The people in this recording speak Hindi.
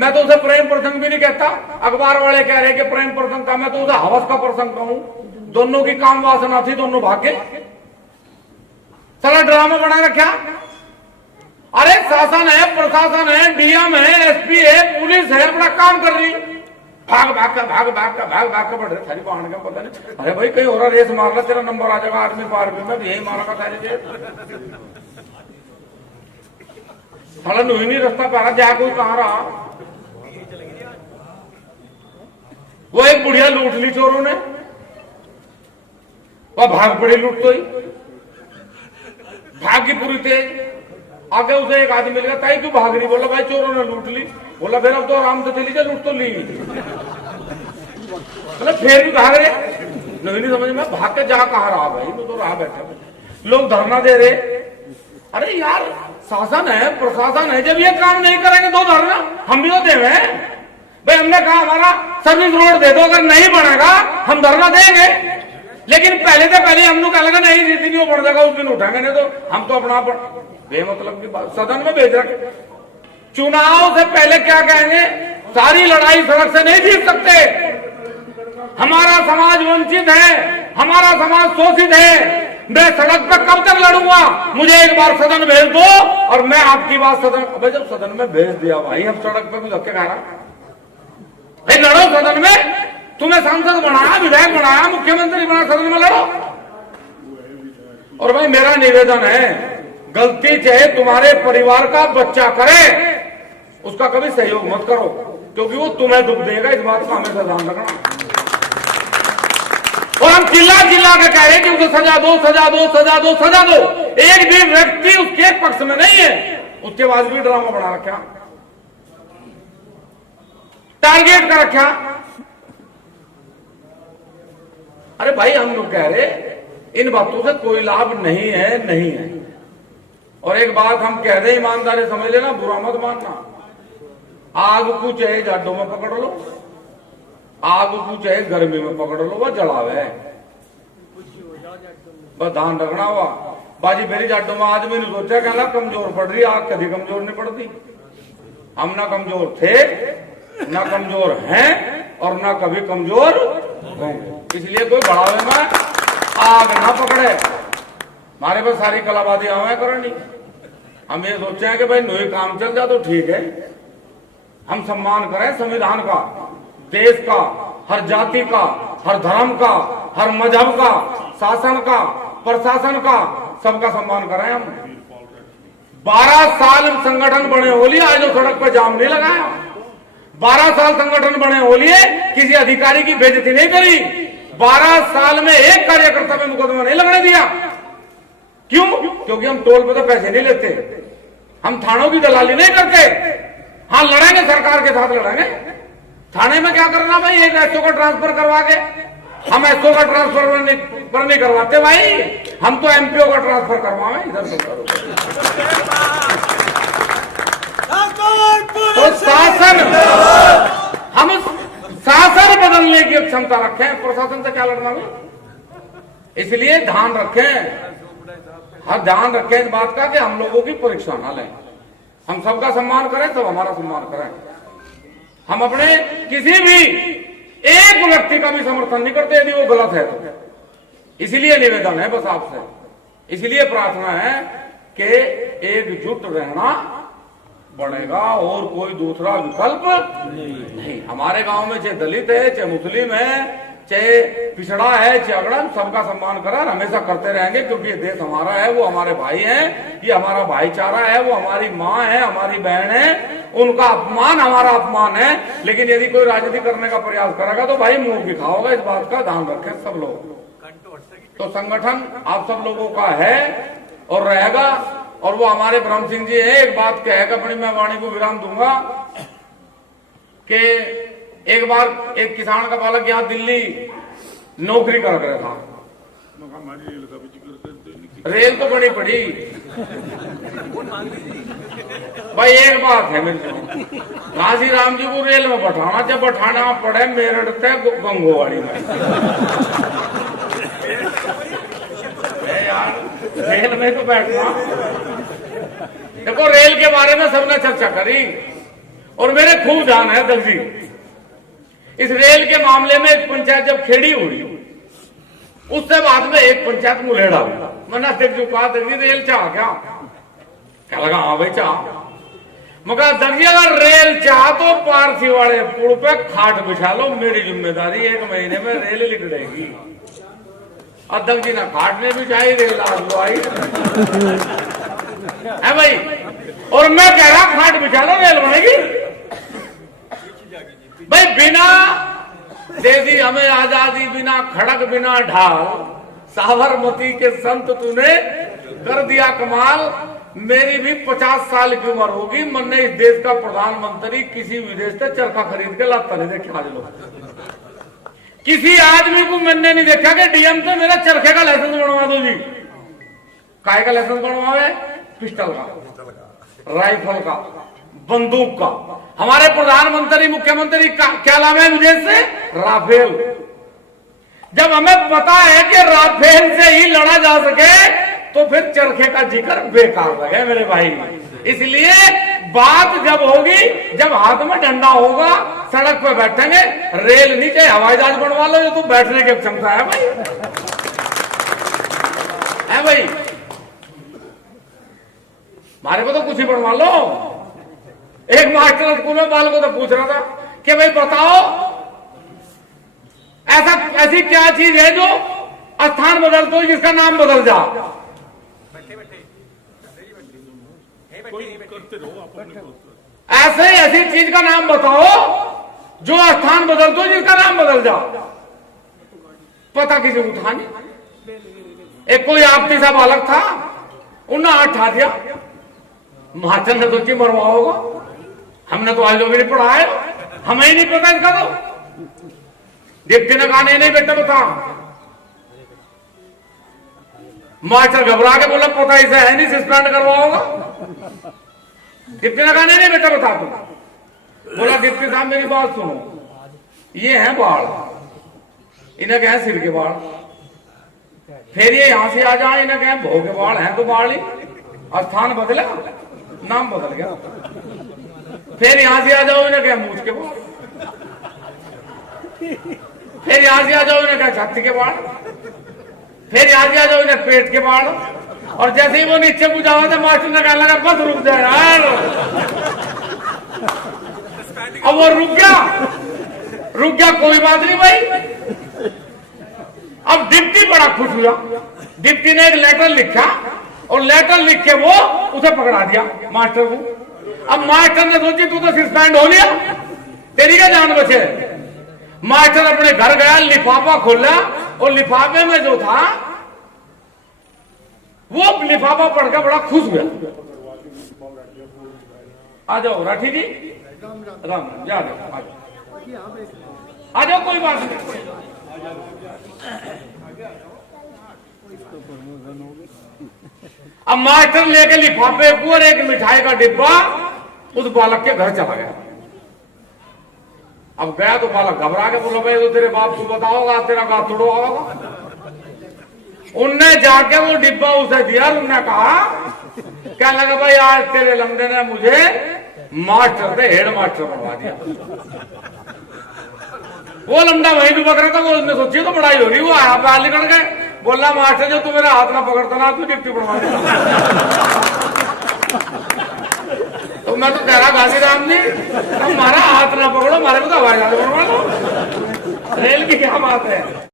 मैं तो उसे प्रेम प्रसंग भी नहीं कहता। अखबार वाले कह रहे कि प्रेम प्रसंग का, मैं तो उसे हवस का प्रसंग कहूं। दोनों की काम वासना थी, दोनों भागे। सारा ड्रामा बना रखा। अरे शासन है, प्रशासन है, डीएम है, एसपी है, पुलिस है, अपना काम कर रही। भाग भाग कर बढ़ रहे सारी पान का पता नहीं। अरे भाई कहीं और रेस मार ला, तेरा नंबर आ जाएगा आर्मी पार्मी में, यही मारा का सारी रेस। साला नुही नहीं रास्ता पा रहा, जा कोई कहां रहा। वो एक बुढ़िया लूट ली चोरों ने, वह भाग पड़ी लूट तो ही, भाग की पूरी तेज। आगे उसे एक आदमी मिल गया, ताई क्यों भाग रही? बोला भाई चोरों ने लूट ली। बोला फिर अब तो आराम से चली जा, लूट तो ली। बोला फिर भी भाग रहे, नहीं समझ में, भाग के जा कहां रहा भाई? वो तो रहा बैठा, लोग धरना दे रहे। अरे यार शासन है, प्रशासन है, जब ये काम नहीं करेंगे तो धरना हम भी तो देवे भाई। हमने कहा हमारा सर्विस रोड दे दो, अगर नहीं बनेगा हम धरना देंगे। लेकिन पहले से पहले हम लोग कह लगा नहीं जिस दिन वो बढ़ जाएगा उस दिन उठाएंगे, नहीं तो हम तो अपना बेमतलब की बात सदन में भेज रखे। चुनाव से पहले क्या कहेंगे? सारी लड़ाई सड़क से नहीं जीत सकते। हमारा समाज वंचित है, हमारा समाज शोषित है। मैं सड़क पर कब तक लड़ूंगा? मुझे एक बार सदन भेज दो और मैं आपकी बात सदन। अबे जब सदन में भेज दिया भाई, अब सड़क पे भी धक्के खा रहा भाई। लड़ो सदन में, तुम्हें सांसद बनाया, विधायक बनाया, मुख्यमंत्री बनाया, सदन में लड़ो। और भाई मेरा निवेदन है, गलती चाहे तुम्हारे परिवार का बच्चा करे, उसका कभी सहयोग मत करो, क्योंकि वो तुम्हें दुख देगा। इस बात का हमेशा ध्यान रखना। और हम चिल्ला चिल्ला के कह रहे हैं कि उसे सजा दो, सजा दो, सजा दो, सजा दो। एक भी व्यक्ति उसके पक्ष में नहीं है, उसके बाद भी ड्रामा बना रखा, टारगेट कर रखा। अरे भाई हम लोग कह रहे इन बातों से कोई लाभ नहीं है, नहीं है। और एक बात हम कह रहे ईमानदारी समझ लेना, बुरा मत मानना। आग को चाहे जाडों में पकड़ लो, आग को चाहे गर्मी में पकड़ लो, वह जलावे। बस ध्यान रखना हुआ बाजी मेरी जाडों में। आदमी ने सोचा कहला कमजोर पड़ रही, आग कभी कमजोर नहीं पड़ती। हम ना कमजोर थे, ना कमजोर हैं, और ना कभी कमजोर होंगे। इसलिए कोई बढ़ावे में आग ना पकड़े। हमारे पास सारी कलाबाजी आवे करनी। हम ये सोचे हैं कि भाई नोई काम चल जा तो ठीक है। हम सम्मान करें संविधान का, देश का, हर जाति का, हर धर्म का, हर मजहब का, शासन का, प्रशासन का, सबका सम्मान करें हम। 12 साल संगठन बने हो लिए, आज जो सड़क पर जाम नहीं लगाया। 12 साल संगठन बने हो लिए, किसी अधिकारी की बेइज्जती नहीं करी। 12 साल में एक कार्यकर्ता पे मुकदमा नहीं लगने दिया। क्यों? क्योंकि हम टोल पे तो पैसे नहीं लेते, हम थानों की दलाली नहीं करते। हाँ लड़ेंगे, सरकार के साथ लड़ेंगे। थाने में क्या करना भाई? एक एसओ का ट्रांसफर करवा के, हम एसओ का ट्रांसफर नहीं करवाते भाई, हम तो एमपीओ का ट्रांसफर करवावे इधर से। तो शासन, हम शासन बदलने की क्षमता रखें, प्रशासन से क्या लड़ना भाई? इसलिए ध्यान रखें, हर ध्यान रखें इस बात का कि हम लोगों की परीक्षा ना लें। हम सबका सम्मान करें, सब हमारा सम्मान करें। हम अपने किसी भी एक व्यक्ति का भी समर्थन नहीं करते यदि वो गलत है तो। इसीलिए निवेदन है बस आपसे, इसलिए प्रार्थना है कि एकजुट रहना पड़ेगा और कोई दूसरा विकल्प नहीं। हमारे गांव में चाहे दलित है, चाहे मुस्लिम है, चाहे पिछड़ा है, चाहे अगड़ा, सबका सम्मान करें, हमेशा करते रहेंगे। क्योंकि ये देश हमारा है, वो हमारे भाई हैं, ये हमारा भाईचारा है, वो हमारी माँ है, हमारी बहन है, उनका अपमान हमारा अपमान है। लेकिन यदि कोई राजनीति करने का प्रयास करेगा तो भाई मुंह भी खाओगा। इस बात का ध्यान रखें सब लोग। तो संगठन आप सब लोगों का है और रहेगा। और वो हमारे ब्रह्म सिंह जी है, एक बात कहेगा, अपनी मैं वाणी को विराम दूंगा कि एक बार एक किसान का बालक यहाँ दिल्ली नौकरी कर रहा था। रेल तो बड़ी पड़ी भाई। एक बात है मेरे घासी राम जी को रेल में बैठाना, जब बैठाना पड़े मेरठ से गंगोवाड़ी में। यार रेल में तो बैठना। देखो रेल के बारे में सबने चर्चा करी और मेरे खूब ध्यान है दल जी, इस रेल के मामले में एक पंचायत जब खेड़ी हुई, उससे बाद में एक पंचायत मुलेड़ा हुई। मैंने देख जो कहा दर्जी रेल चाह क्या लगा, हाँ भाई चाह, मगर दर्जी अगर रेल चाह तो पारसी वाले पुल पे खाट बिछा लो, मेरी जिम्मेदारी, 1 महीने में रेल निकलेगी। अध्यक्ष जी ने खाट ने बिछाई, रेल आज आई है भाई, और मैं कह रहा खाट बिछा लो रेल बनेगी भाई। बिना दे दी हमें आजादी, बिना खड़क बिना ढाल, साबरमती के संत तूने कर दिया कमाल। मेरी भी 50 साल की उम्र होगी, मैंने इस देश का प्रधानमंत्री किसी विदेश से चरखा खरीद के लाता नहीं देखा। आज लोग किसी आदमी को मैंने नहीं देखा कि डीएम से मेरा चरखे का लाइसेंस बनवा दो जी। काय का लाइसेंस बनवावे? पिस्टल का, राइफल का, बंदूक का। हमारे प्रधानमंत्री मुख्यमंत्री क्या लावे विदेश से? राफेल। जब हमें पता है कि राफेल से ही लड़ा जा सके तो फिर चरखे का जिक्र बेकार लगे मेरे भाई। इसलिए बात जब होगी, जब हाथ में डंडा होगा, सड़क पे बैठेंगे, रेल नहीं चाहे हवाई जहाज बनवा लो, जो तो बैठने की क्षमता है भाई, है भाई। हमारे को तो कुछ ही बनवा लो। एक मास्टर स्कूल में बाल को तो पूछ रहा था कि भाई बताओ ऐसी क्या चीज है जो स्थान बदल दो, जिसका नाम बदल जा। ऐसी चीज का नाम बताओ जो स्थान बदल दो, जिसका नाम बदल जा। पता किसी को था नहीं। एक कोई आपकी सा बालक था, उन्हें हाथ उठा दिया, महाचल ने तो मरवा होगा, हमने तो आज लोग नहीं पढ़ा है, हमें ही नहीं पता इसका। तो डिप्टी ने कहा नहीं बेटा बता। मास्टर घबरा के बोला पता इसे है नहीं, सस्पेंड करवाओगा। डिप्टी ने कहा नहीं बेटा बता तू। बोला डिप्टी साहब मेरी बात सुनो, ये है बाढ़, इन्हें कहें सिर के बाढ़, फिर ये यहां से आ जाए, इन्हें कहें भोग के बाढ़ है तो बाढ़ ही, स्थान बदला, नाम बदल गया। फिर यहां से आ जाओ, इन्हें कहें मूछ के बाढ़, फिर यहां से आ जाओ, इन्हें कहें छाती के बाढ़, फिर यहां से आ जाओ, इन्हें पेट के बाढ़। और जैसे ही वो नीचे पूछा हुआ था, मास्टर ने कहने लगा बस रुक जाए यार। अब वो रुक गया, कोई बात नहीं भाई। अब डिप्टी बड़ा खुश हुआ, डिप्टी ने एक लेटर लिखा और लेटर लिख के वो उसे पकड़ा दिया मास्टर को। अब मास्टर ने सोची तू तो सस्पेंड हो लिया, तेरी क्या जान बचे। मास्टर अपने घर गया, लिफाफा खोला और लिफाफे में जो था वो लिफाफा पढ़कर बड़ा खुश हुआ। आ जाओ राठी जी, राम जा आ जाओ, कोई बात नहीं। अब मास्टर लेके लिफाफे को और एक मिठाई का डिब्बा उस बालक के घर चला गया। अब गया तो बालक घबरा के बोला भाई तो तेरे बाप को बताओगा, तेरा गात तोड़वाओगा। उनने जाके वो डिब्बा उसे दिया, उनने कहा क्या लगा भाई आज तेरे लंबे ने मुझे मास्टर से हेड मास्टर बनवा दिया। वो लंडा वहीं भी पकड़ा था, वो उसने सोची तो बड़ाई हो रही, वो आया बाहर निकल गए, बोला मास्टर जो तू मेरा हाथ ना पकड़ता ना तू डिप्टी बनवा दिया। तो मैं तो कह रहा गांधीराम जी हमारा हाथ ना पकड़ो, हमारे को तो हवाई जहाज बनवा लो, रेल की क्या बात है।